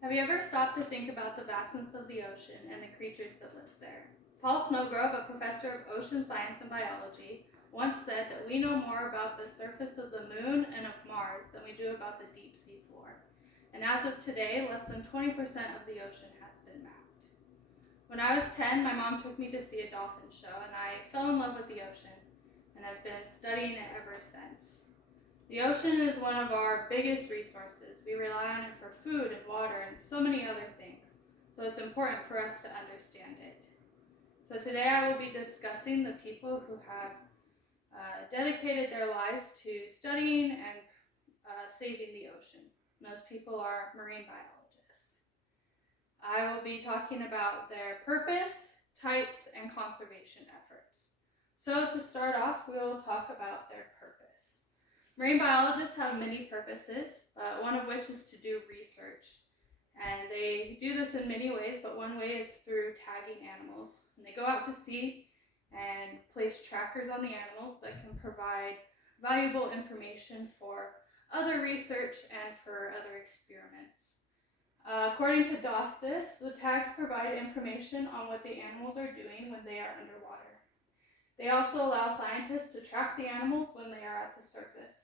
Have you ever stopped to think about the vastness of the ocean and the creatures that live there? Paul Snowgrove, a professor of ocean science and biology, once said that we know more about the surface of the moon and of Mars than we do about the deep sea floor. And as of today, less than 20% of the ocean has been mapped. When I was 10, my mom took me to see a dolphin show, and I fell in love with the ocean, and I've been studying it ever since. The ocean is one of our biggest resources. We rely on it for food and water and so many other things, so it's important for us to understand it. So today I will be discussing the people who have dedicated their lives to studying and saving the ocean. Those people are marine biologists. I will be talking about their purpose, types, and conservation efforts. So to start off, we will talk about their purpose. Marine biologists have many purposes, one of which is to do research. And they do this in many ways, but one way is through tagging animals. And they go out to sea and place trackers on the animals that can provide valuable information for other research and for other experiments. According to Dostis, the tags provide information on what the animals are doing when they are underwater. They also allow scientists to track the animals when they are at the surface.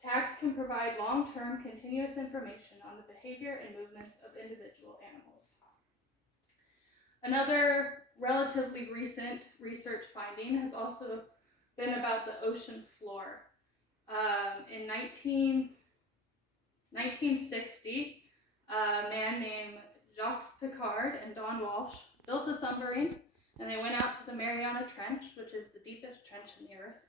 Tags can provide long-term continuous information on the behavior and movements of individual animals. Another relatively recent research finding has also been about the ocean floor. In 1960, a man named Jacques Piccard and Don Walsh built a submarine, and they went out to the Mariana Trench, which is the deepest trench in the earth,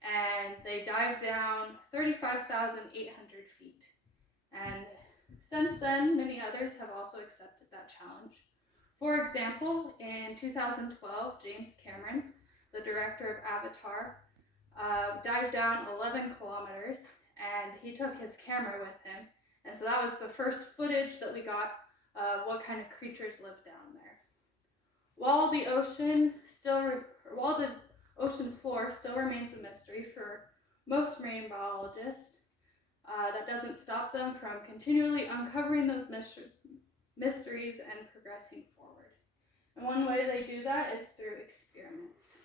and they dived down 35,800 feet. And since then, many others have also accepted that challenge. For example, in 2012, James Cameron, the director of Avatar, dived down 11 kilometers, and he took his camera with him. And so that was the first footage that we got of what kind of creatures live down there. While the ocean floor still remains a mystery for most marine biologists, that doesn't stop them from continually uncovering those mysteries and progressing forward. And one way they do that is through experiments.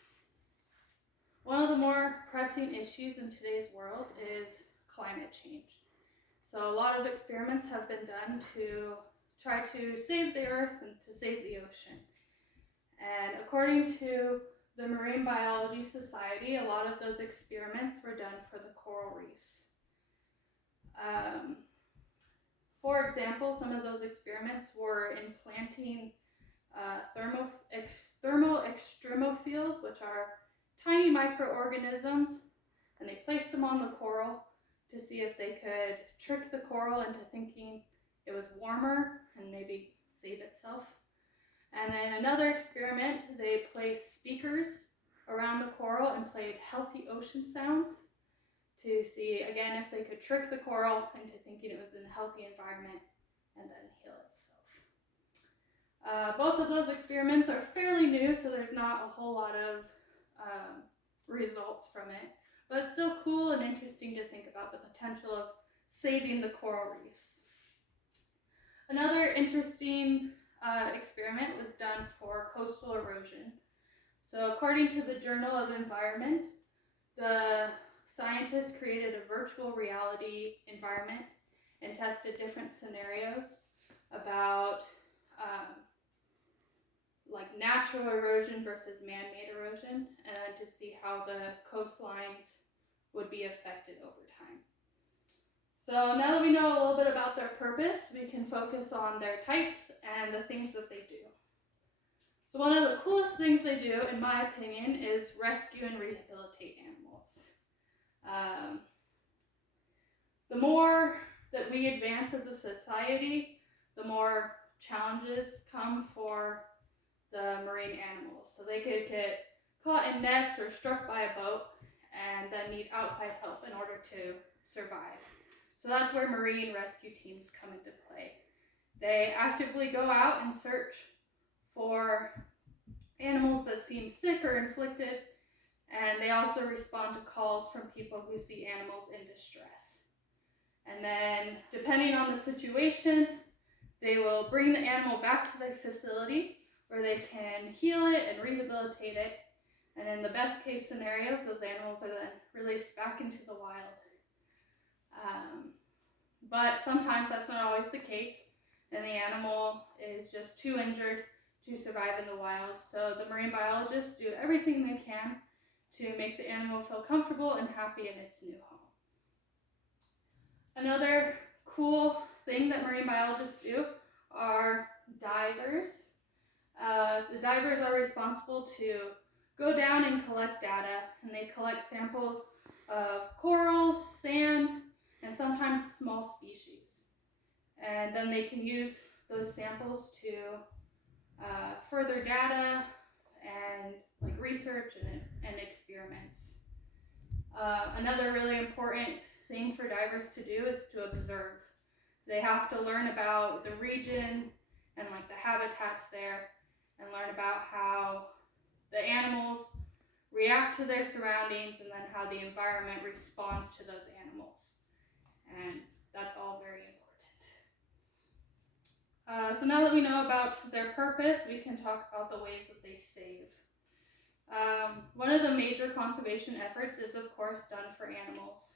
One of the more pressing issues in today's world is climate change. So a lot of experiments have been done to try to save the earth and to save the ocean. And according to the Marine Biology Society, a lot of those experiments were done for the coral reefs. For example, some of those experiments were in planting thermal extremophiles, which are tiny microorganisms, and they placed them on the coral to see if they could trick the coral into thinking it was warmer and maybe save itself. And in another experiment, they placed speakers around the coral and played healthy ocean sounds to see, again, if they could trick the coral into thinking it was in a healthy environment and then heal itself. Both of those experiments are fairly new, so there's not a whole lot of results from it, but it's still cool and interesting to think about the potential of saving the coral reefs. Another interesting experiment was done for coastal erosion. So according to the Journal of Environment, the scientists created a virtual reality environment and tested different scenarios about like natural erosion versus man-made erosion, and to see how the coastlines would be affected over time. So now that we know a little bit about their purpose, we can focus on their types and the things that they do. So one of the coolest things they do, in my opinion, is rescue and rehabilitate animals. The more that we advance as a society, the more challenges come for the marine animals. So they could get caught in nets or struck by a boat and then need outside help in order to survive. So that's where marine rescue teams come into play. They actively go out and search for animals that seem sick or afflicted And they also respond to calls from people who see animals in distress. And then, depending on the situation, they will bring the animal back to their facility where they can heal it and rehabilitate it. And in the best case scenarios, those animals are then released back into the wild. But sometimes that's not always the case, and the animal is just too injured to survive in the wild. So the marine biologists do everything they can to make the animal feel comfortable and happy in its new home. Another cool thing that marine biologists do are divers. The divers are responsible to go down and collect data, and they collect samples of corals, sand, and sometimes small species. And then they can use those samples to further data and like research and experiments. Another really important thing for divers to do is to observe. They have to learn about the region and like the habitats there, and learn about how the animals react to their surroundings, and then how the environment responds to those animals. And that's all very important. So now that we know about their purpose, we can talk about the ways that they save. One of the major conservation efforts is, of course, done for animals.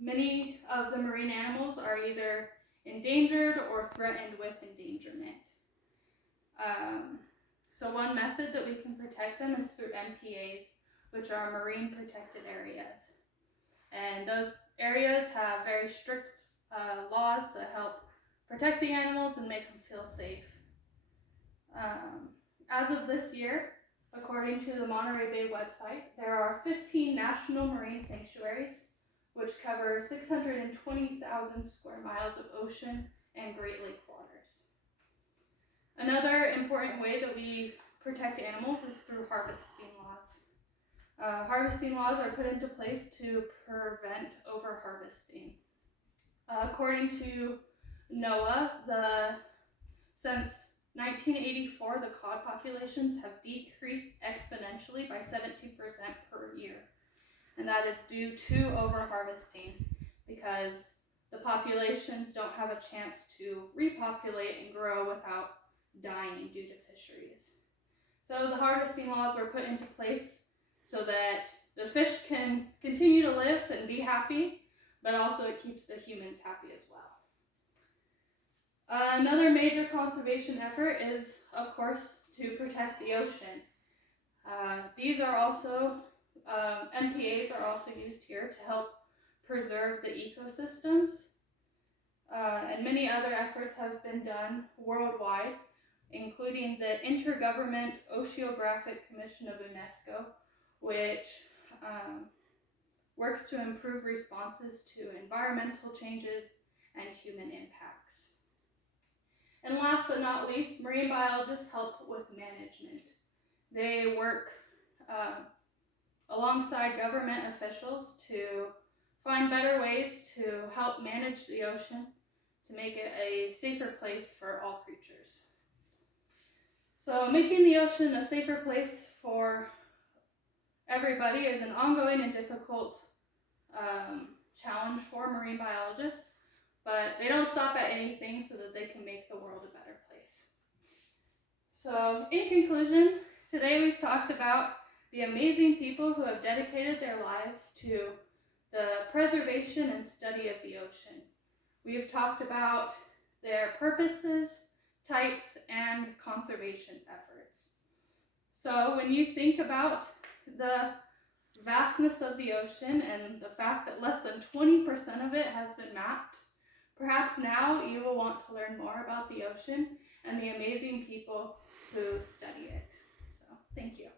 Many of the marine animals are either endangered or threatened with endangerment. So one method that we can protect them is through MPAs, which are marine protected areas. And those areas have very strict laws that help protect the animals and make them feel safe. As of this year, according to the Monterey Bay website, there are 15 national marine sanctuaries, which cover 620,000 square miles of ocean and Great Lake waters. Another important way that we protect animals is through harvesting laws. Harvesting laws are put into place to prevent overharvesting. According to NOAA, since 1984, the cod populations have decreased exponentially by 70% per year. And that is due to overharvesting, because the populations don't have a chance to repopulate and grow without dying due to fisheries. So the harvesting laws were put into place so that the fish can continue to live and be happy, but also it keeps the humans happy as well. Another major conservation effort is, of course, to protect the ocean. These are also, MPAs are also used here to help preserve the ecosystems. And many other efforts have been done worldwide, including the Intergovernmental Oceanographic Commission of UNESCO, which works to improve responses to environmental changes and human impacts. And last but not least, marine biologists help with management. They work alongside government officials to find better ways to help manage the ocean, to make it a safer place for all creatures. So making the ocean a safer place for everybody is an ongoing and difficult challenge for marine biologists, but they don't stop at anything so that they can make the world a better place. So in conclusion, today we've talked about the amazing people who have dedicated their lives to the preservation and study of the ocean. We have talked about their purposes, types, and conservation efforts. So when you think about the vastness of the ocean and the fact that less than 20% of it has been mapped, perhaps now you will want to learn more about the ocean and the amazing people who study it. So, thank you.